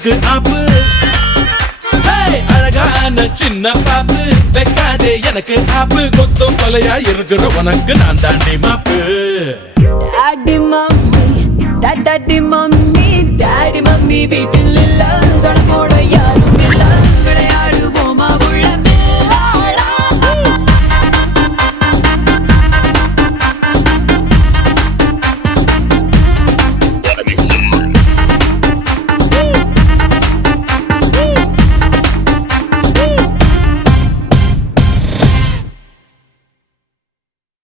உனக்கு ஆப்பு. அழகான சின்ன பாப்பு வைக்காதே எனக்கு ஆப்பு. கொத்தம் கொலையா இருக்கிற உனக்கு நான் தாண்டி மாப்பு. Daddy mummy daddy mummy daddy mummy வீட்டு